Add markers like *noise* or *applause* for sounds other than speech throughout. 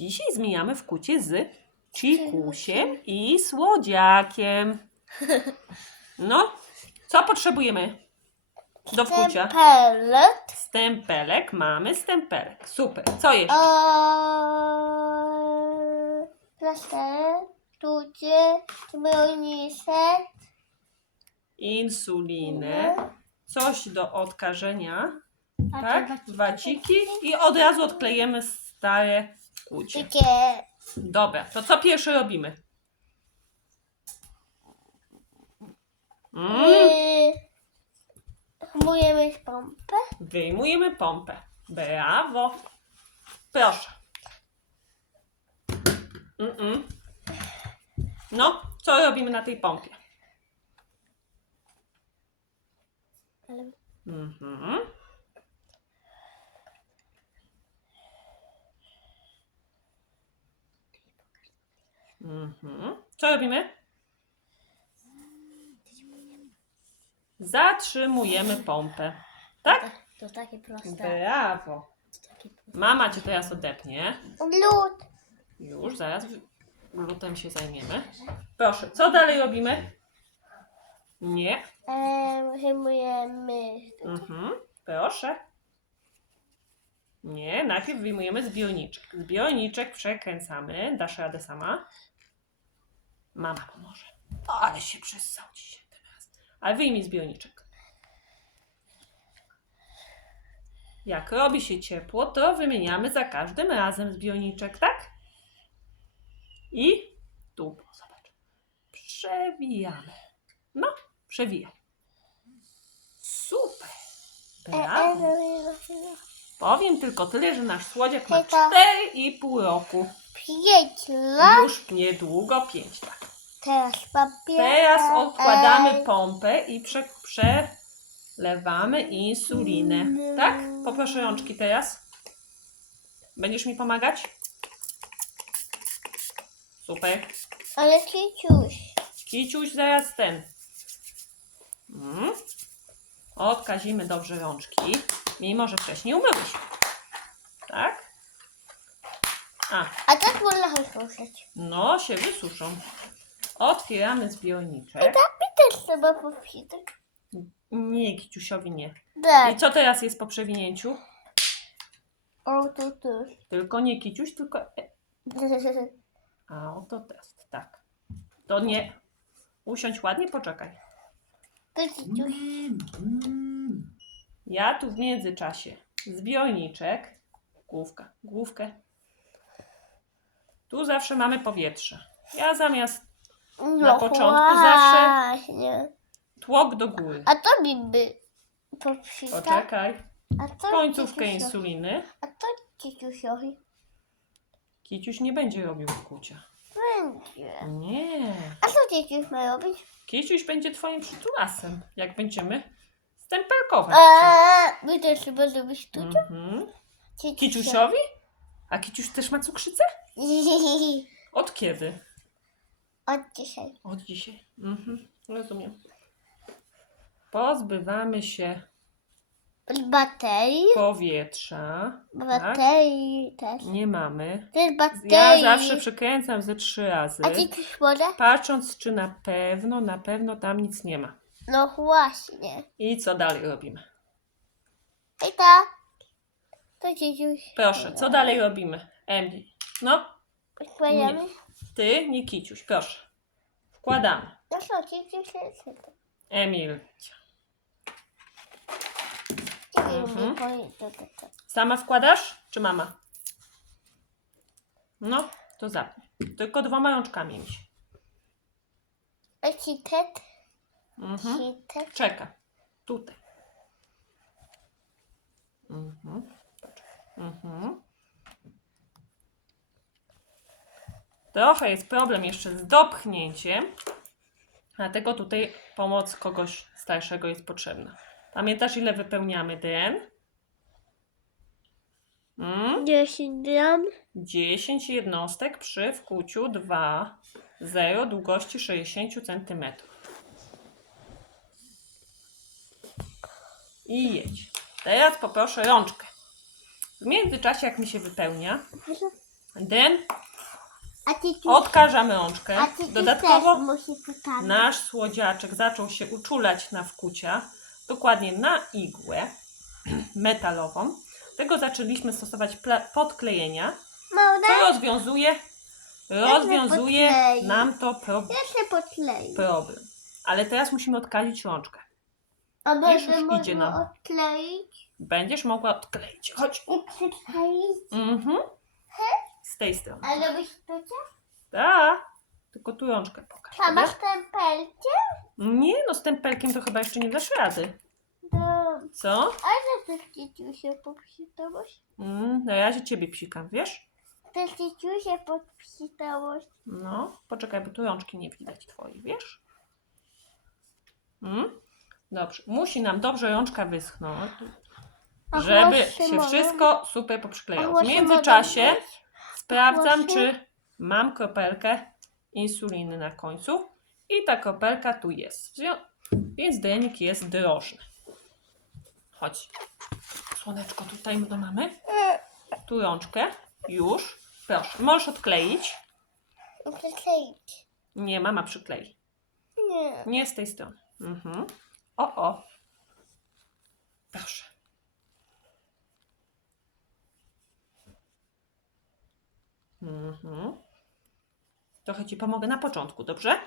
Dzisiaj zmieniamy w kucie z Cikusiem i Słodziakiem. No, co potrzebujemy do wkucia? Pelet. Stempelek, mamy stempelek. Super. Co jeszcze? Eee, plaster. Myjnisek. Insulinę, coś do odkażenia, tak? Waciki i od razu odklejemy stare kucie. Takie. Dobra, to co pierwsze robimy? Mm, pompę. wyjmujemy pompę. Brawo. Proszę. Mm-mm. No, co robimy na tej pompie? Ale Mhm. Mhm. Co robimy? Zatrzymujemy pompę. Tak? To takie proste. Brawo. To takie proste. Mama cię teraz odepnie. Lód. Już, zaraz lutem się zajmiemy. Proszę, co dalej robimy? Nie. Hamujemy. Mhm. Proszę. Nie, najpierw wyjmujemy zbiorniczek. Zbiorniczek przekręcamy. Dasz radę sama? Mama pomoże. O, ale się przessał dzisiaj teraz. Ale wyjmij zbiorniczek. Jak robi się ciepło, to wymieniamy za każdym razem zbiorniczek, tak? I tu, zobacz. Przewijamy. No, przewijaj. Super. Brawo. Powiem tylko tyle, że nasz słodziak ma Tata. 4,5 roku. Pięć lat. Już niedługo 5 tak. Teraz papier. Teraz odkładamy pompę i prze, przelewamy insulinę. Tak? Poproszę rączki teraz. Będziesz mi pomagać? Super. Ale kiciuś. Kiciuś zaraz ten. Mm. Odkazimy dobrze rączki, mimo że wcześniej umyłeś. Tak? A, A tak można ruszyć. no się wysuszą. Otwieramy zbiorniczek. Mi też trzeba powsitać. Nie, Kiciusiowi nie. I Tak. co teraz jest po przewinięciu? O, tu, tu. Tylko nie Kiciuś, tylko... e. *laughs* A, oto test, tak. To nie. Usiądź ładnie, poczekaj. To kiciuś. Ja tu w międzyczasie zbiorniczek, główka, główkę. Tu zawsze mamy powietrze. Ja zamiast Na początku zawsze- Właśnie. tłok do góry. A to mi by powsitać. Poczekaj. A to Końcówkę kiciusiowi. insuliny. A to kiciusiowi. Kiciuś nie będzie robił kucia. Będzie. Nie. A co kiciuś ma robić? Kiciuś będzie twoim przytulasem, jak będziemy stempelkować. Eee, my też trzeba zrobić tu. Mhm. Kiciusiowi? A Kiciuś też ma cukrzycę? *laughs* Od kiedy? Od dzisiaj. Od dzisiaj. Mhm. Rozumiem. Pozbywamy się Baterii. powietrza. Tak? Baterii też. Nie mamy. Też baterii. Ja zawsze przekręcam ze trzy razy, A ty też może? patrząc czy na pewno, na pewno tam nic nie ma. No właśnie. I co dalej robimy? I tak. To kiciuś. Proszę, co dalej robimy? Emily. No, Wkładamy? Ty, nie kiciuś, proszę. Wkładamy. Co, kiciuś jest to. Emil. Mhm. Sama wkładasz, czy mama? No, to zapnij. Tylko dwoma rączkami mi się. A kitet? Mhm. Czeka. Tutaj. Mhm. Mhm. Trochę jest problem jeszcze z dopchnięciem, dlatego tutaj pomoc kogoś starszego jest potrzebna. Pamiętasz, ile wypełniamy dren? Mm? 10 gram. 10 jednostek przy wkłuciu 2, 0 długości 60 cm. I jedź. Teraz poproszę rączkę. W międzyczasie, jak mi się wypełnia, Den A ty tu, odkażamy rączkę. a ty tu Dodatkowo też musisz postawić. nasz słodziaczek zaczął się uczulać na wkucia, dokładnie na igłę metalową. Tego zaczęliśmy stosować podklejenia, Małda, co rozwiązuje, rozwiązuje nam to pro- ja się podkleję. problem. Ale teraz musimy odkazić rączkę. A Już, idzie można nam. odkleić Będziesz mogła odkleić. Chodź. i przykleić. Mhm. Tej strony. A lubisz to Tak. Tylko tu rączkę pokaż. A dobra? masz tempelcie? Nie, no z tempelkiem to chyba jeszcze nie dasz rady. To... Co? A że ty Kiciusie popsitałość? Mm, na razie ciebie psikam, wiesz? Ty Kiciusie popsitałość? No, poczekaj, bo tu rączki nie widać twoich, wiesz? Mm? Dobrze. Musi nam dobrze rączka wyschnąć, żeby się wszystko super poprzyklejało. W międzyczasie? Sprawdzam, czy mam kropelkę insuliny na końcu i ta kropelka tu jest. Więc denik jest drożny. Chodź. Słoneczko tutaj mamy. Tu rączkę. Już. Proszę. Możesz odkleić. Przykleić. Nie, mama przyklei. Nie. Nie z tej strony. Mhm. O, o. Proszę. Mhm. Trochę Ci pomogę na początku, dobrze?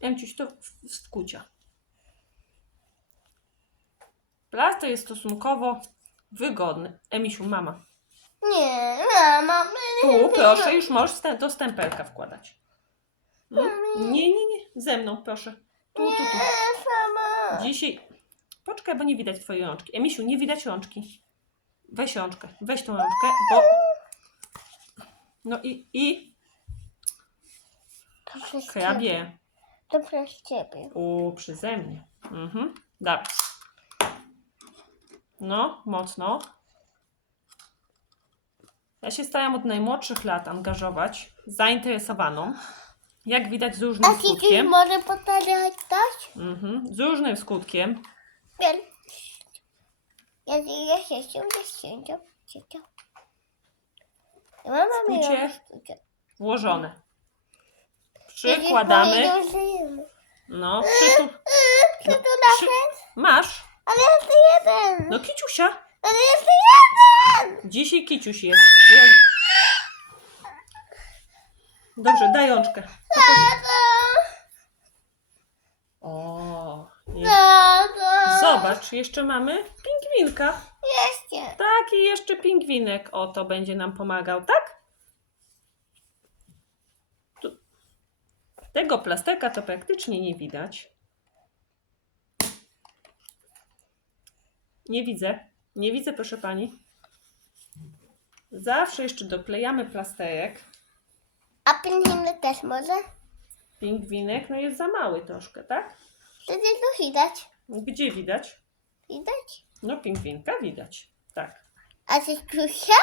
Emciuś, to z kucia. Plaster jest stosunkowo wygodny. Emisiu, mama. Nie, mama. Tu, proszę, już możesz do stempelka wkładać. Mm? Nie, nie, nie. Ze mną, proszę. Tu, tu, tu. Nie, sama. Dzisiaj. Poczekaj, bo nie widać twojej rączki. Emisiu, nie widać rączki. Weź rączkę. Weź tą rączkę, bo. No i, i To przez ciebie. To przez ciebie. U, przeze mnie. Mhm. Dobra. No, mocno. Ja się staram od najmłodszych lat angażować zainteresowaną. Jak widać z A różnym Kiciuś skutkiem. może powtarzać coś? Mhm. Z różnym skutkiem. Ja się ściągam, ściągam, ściągam. Mama mi Kucie. robi sztukę. Włożone. Przykładamy. No, przytu... *laughs* Co tu przy... na Masz. Ale jeszcze jeden. No kiciusia. Ale jeszcze jeden. Dzisiaj kiciuś jest. Dobrze, daj. Tato. O. Tato. Zobacz, jeszcze mamy pingwinka. Jeszcze. Tak, i jeszcze pingwinek o to będzie nam pomagał, tak? Tu. Tego plasterka to praktycznie nie widać. Nie widzę. Nie widzę, proszę pani. Zawsze jeszcze doklejamy plasterek. A pingwiny też może? Pingwinek, no jest za mały troszkę, tak? Wtedy to widać. Gdzie widać? Widać? No, pingwinka widać. Tak. A ty Krusia?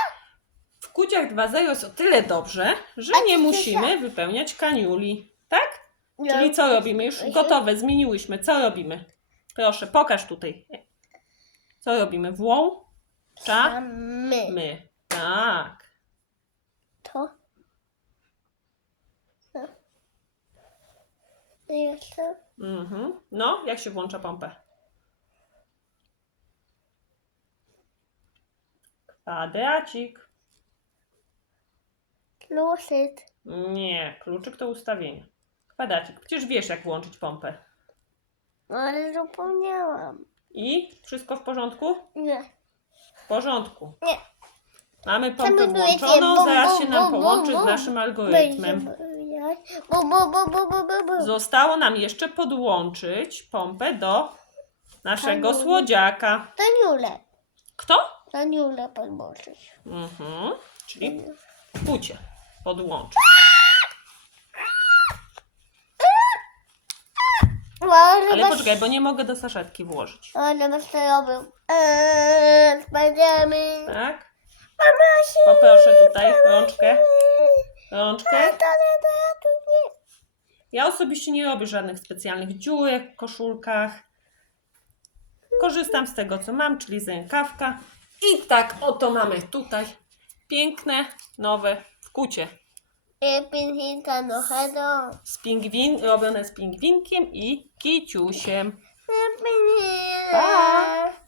W kuciach 2.0 jest o tyle dobrze, że A nie musimy wypełniać kaniuli. Tak? Czyli No. co robimy? Już gotowe, zmieniłyśmy. Co robimy? Proszę, pokaż tutaj. Co robimy? Włą? Cza? A my. My. Tak. To. No. No jeszcze. Mhm. No, jak się włącza pompę? Kwadracik. Plusyt. Nie, kluczyk to ustawienie. Kwadracik. Przecież wiesz, jak włączyć pompę. No, Ale zapomniałam. I wszystko w porządku? Nie. W porządku. Nie. Mamy pompę włączoną, Bum, zaraz bum, się nam bum, połączy z bum. naszym algorytmem. Bo, bo, bo, bo, bo, bo, bo. Zostało nam jeszcze podłączyć pompę do naszego słodziaka. Daniule. Kto? Daniule podłożyć. Mhm. Czyli pucie podłączyć. Ale poczekaj, bo nie mogę do saszetki włożyć. Może bez to robił. Eee, Spędzamy. Tak? Poproszę tutaj rączkę. Rączkę. To, to, to, to. Ja osobiście nie robię żadnych specjalnych dziurek w koszulkach. korzystam z tego, co mam, czyli z rękawka. I tak oto mamy tutaj piękne, nowe wkucie. I pinhinka no hedo. Z pingwin, robione z pingwinkiem i kiciusiem. Pinhinka. Pa.